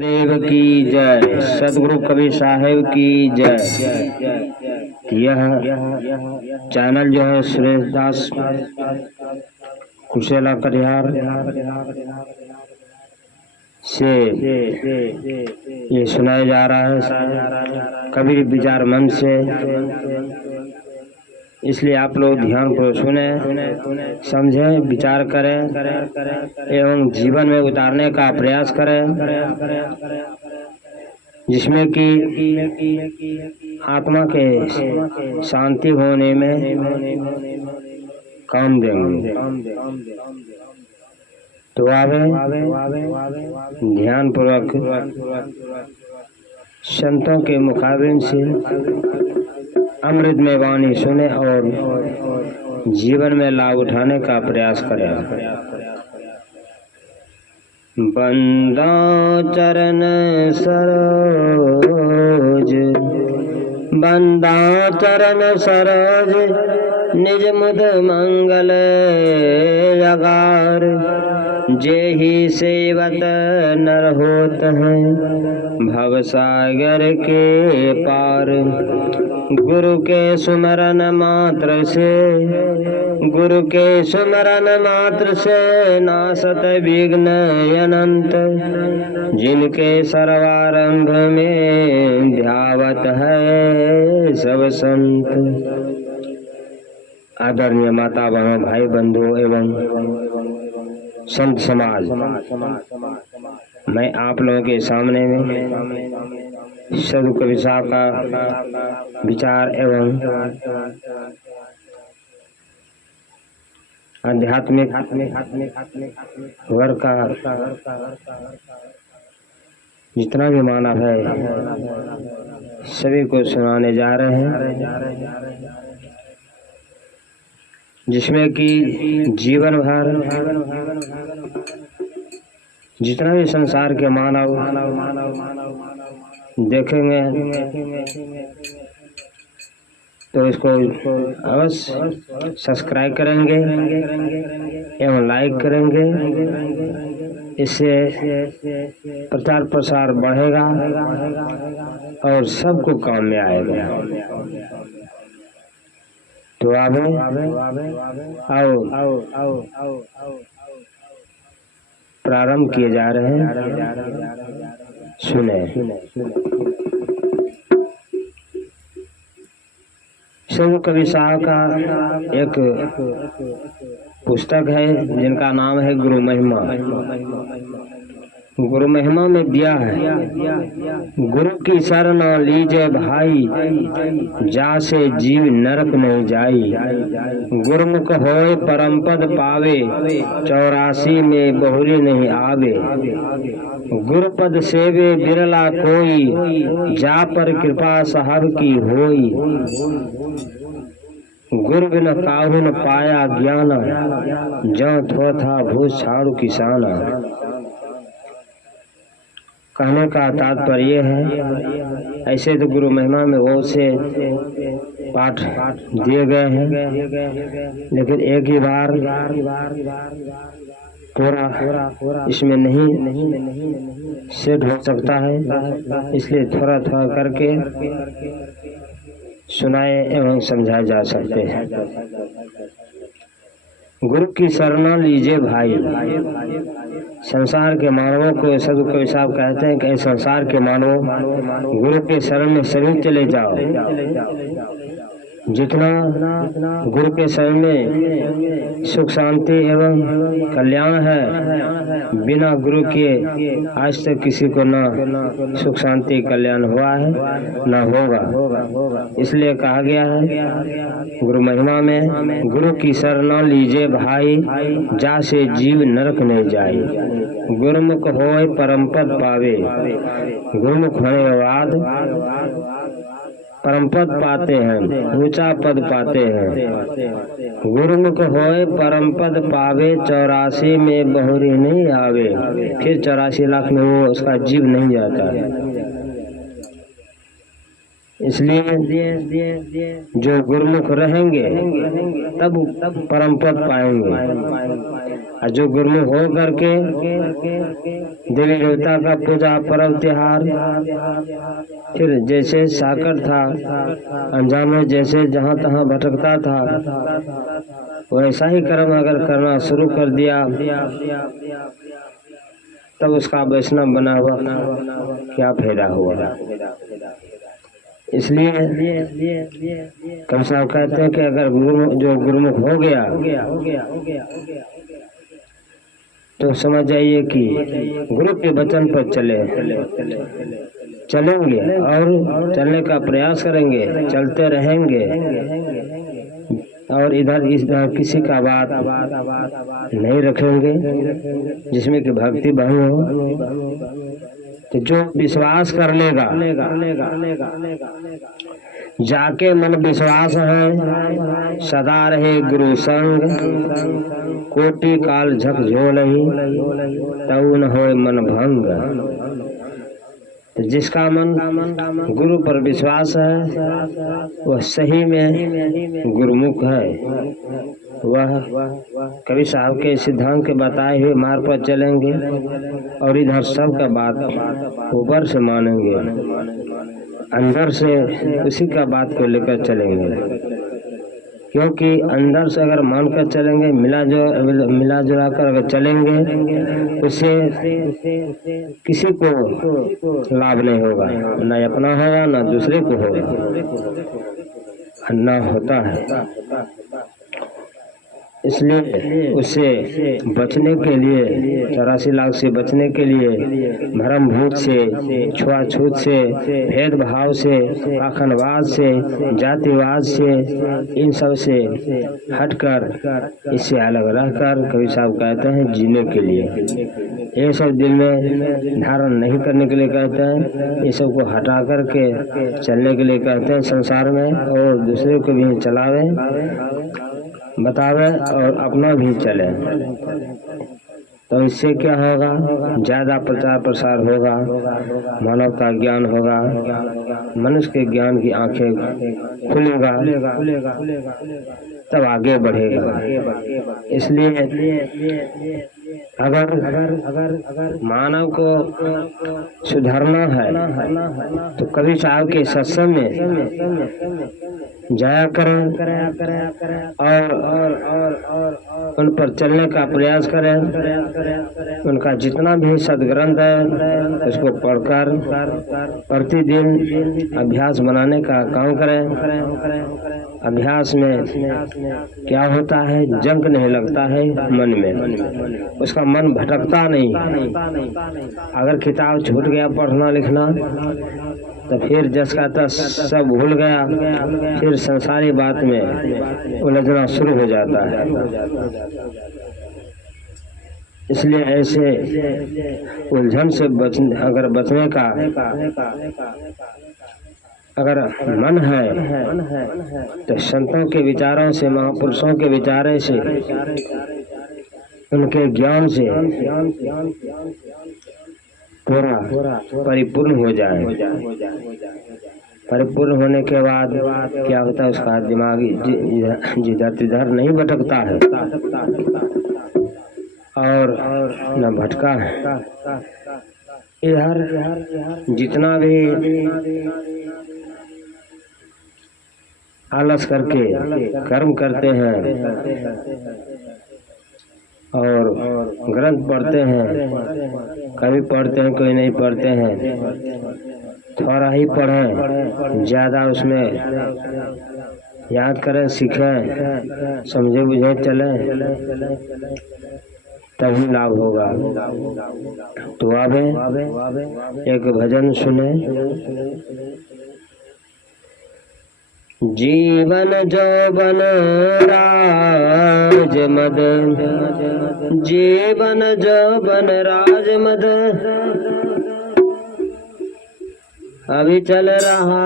देव की जय, सदगुरु कबीर साहेब की जय। यह चैनल जो है सुरेश दास कुशेला कटिहार से ये सुनाया जा रहा है कबीर विचार मंच से। इसलिए आप लोग ध्यान को सुने, समझें, विचार करें एवं जीवन में उतारने का प्रयास करें, जिसमें कि आत्मा के शांति होने में काम देंगे। तो आवे ध्यान पूर्वक संतों के मुखाबिन से अमृत में वाणी सुने और जीवन में लाभ उठाने का प्रयास करें। बंदा चरण सरोज, बंदा चरण सरोज, निज मुद मंगल अगार, जेहि सेवत नर होत हैं भवसागर के पार। गुरु के सुमरन मात्र से, गुरु के सुमरन मात्र से नासत विघ्न अनंत, जिनके सर्वारंभ में ध्यावत है सब संत। आदरणीय माता बहनों, भाई बंधु एवं संत समाज, मैं आप लोगों के सामने में सदगुरु कबीर साहब का विचार एवं आध्यात्मिक वर्ग का जितना भी मानव है सभी को सुनाने जा रहे हैं, जिसमें कि जीवन भर जितना भी संसार के मानव देखेंगे तो इसको अवश्य सब्सक्राइब करेंगे एवं लाइक करेंगे। इससे प्रचार प्रसार बढ़ेगा और सबको काम में आएगा। तो आओ प्रारंभ किए जा रहे हैं, सुने। सदगुरु कबीर साहब का एक पुस्तक है जिनका नाम है गुरु महिमा। गुरु महिमा में दिया है, गुरु की शरण लीजे भाई, जासे जीव नरक नहीं जाई। गुरुमुख होए परम पद पावे, 84 में बहुरी नहीं आवे। गुरुपद सेवे बिरला कोई, जा पर कृपा साहब की होई। गुरु बिन काहू न पाया ज्ञान, जौ थो था भूस छाड़ू किसाना। कहने का तात्पर्य है, ऐसे तो गुरु महिमा में बहुत से पाठ दिए गए हैं, लेकिन एक ही बार पूरा इसमें नहीं सेट हो सकता है, इसलिए थोड़ा थोड़ा करके सुनाए एवं समझाए जा सकते हैं। गुरु की शरण लीजिए भाई। संसार के मानवों को सदगुरु कबीर साहब कहते हैं कि संसार के मानवों, गुरु के शरण में सभी चले जाओ। जितना गुरु के शरण में सुख शांति एवं कल्याण है, बिना गुरु के आज तक किसी को न सुख शांति कल्याण हुआ है न होगा। इसलिए कहा गया है गुरु महिमा में, गुरु की शरण लीजिए भाई, जा से जीव नरक नहीं जाए। गुरुमुख होए परम पद पावे। गुरुमुख होने के बाद परम पद पाते हैं, ऊंचा पद पाते हैं। गुरुमुख होए परम पद पावे, 84 में बहुरी नहीं आवे। फिर 84 लाख में वो उसका जीव नहीं जाता। इसलिए जो गुरुमुख रहेंगे तब परम पद पाएंगे, और जो गुरुमुख हो करके देवी देवता का पूजा पर्व त्योहार, फिर जैसे साकर था अनजान में, जैसे जहाँ तहाँ भटकता था, वैसा ही कर्म अगर करना शुरू कर दिया तब उसका वैष्णव बना हुआ क्या फायदा हुआ। इसलिए कभी साहब कहते हैं कि अगर जो गुरुमुख हो गया तो समझ जाइए कि गुरु के वचन पर चलेंगे और चलने का प्रयास करेंगे, चलते रहेंगे, और इधर किसी का बात नहीं रखेंगे जिसमें कि भक्ति बहु हो। तो जो विश्वास कर लेगा, जाके मन विश्वास है सदा रहे गुरु संग, कोटि काल झक झोलहि तऊ न होय मन भंग। तो जिसका मन गुरु पर विश्वास है वह सही में गुरुमुख है, वह कवि साहब के सिद्धांत के बताए हुए मार्ग पर चलेंगे और इधर सबका बात ऊपर से मानेंगे, अंदर से उसी का बात को लेकर चलेंगे। क्योंकि अंदर से अगर मान कर चलेंगे, मिला जुला कर अगर चलेंगे, उससे किसी को लाभ नहीं होगा, न अपना होगा न दूसरे को होगा, ना होता है। इसलिए उससे बचने के लिए, 84 लाख से बचने के लिए, भ्रम भूत से, छुआछूत से, भेदभाव से, पाखंडवाद से, जातिवाद से, इन सब से हटकर इससे अलग रहकर कवि साहब कहते हैं जीने के लिए, ये सब दिल में धारण नहीं करने के लिए कहते हैं, ये सब को हटा करके चलने के लिए कहते हैं संसार में, और दूसरे को भी चलावे बतावे और अपना भी चले। तो इससे क्या होगा, ज्यादा प्रचार प्रसार होगा, मानव का ज्ञान होगा, मनुष्य के ज्ञान की आंखें खुलेगा, तब आगे बढ़ेगा। इसलिए अगर मानव को सुधरना है तो कवि साहब के सत्संग में जाया करें और उन पर चलने का प्रयास करें। उनका जितना भी सदग्रंथ है उसको पढ़कर प्रतिदिन अभ्यास बनाने का काम करें। अभ्यास में क्या होता है, जंग नहीं लगता है मन में, उसका मन भटकता नहीं। अगर किताब छूट गया पढ़ना लिखना तो फिर जस का तस सब भूल गया, फिर संसारी बात में उलझना शुरू हो जाता है। इसलिए ऐसे उलझन से अगर बचने का अगर मन है तो संतों के विचारों से, महापुरुषों के विचारों से, उनके ज्ञान से पूरा परिपूर्ण हो जाए। परिपूर्ण होने के बाद क्या होता है, उसका दिमाग जिधर तिधर नहीं भटकता है और न भटका है। इधर जितना भी आलस करके कर्म करते हैं और ग्रंथ पढ़ते हैं, कभी पढ़ते हैं कोई नहीं पढ़ते हैं, थोड़ा ही पढ़ें, ज़्यादा उसमें याद करें, सीखें, समझे बुझे चलें, तभी लाभ होगा। तो आवे एक भजन सुने। जीवन जौबन राज मद, जीवन जौबन राज मद, अभी चल रहा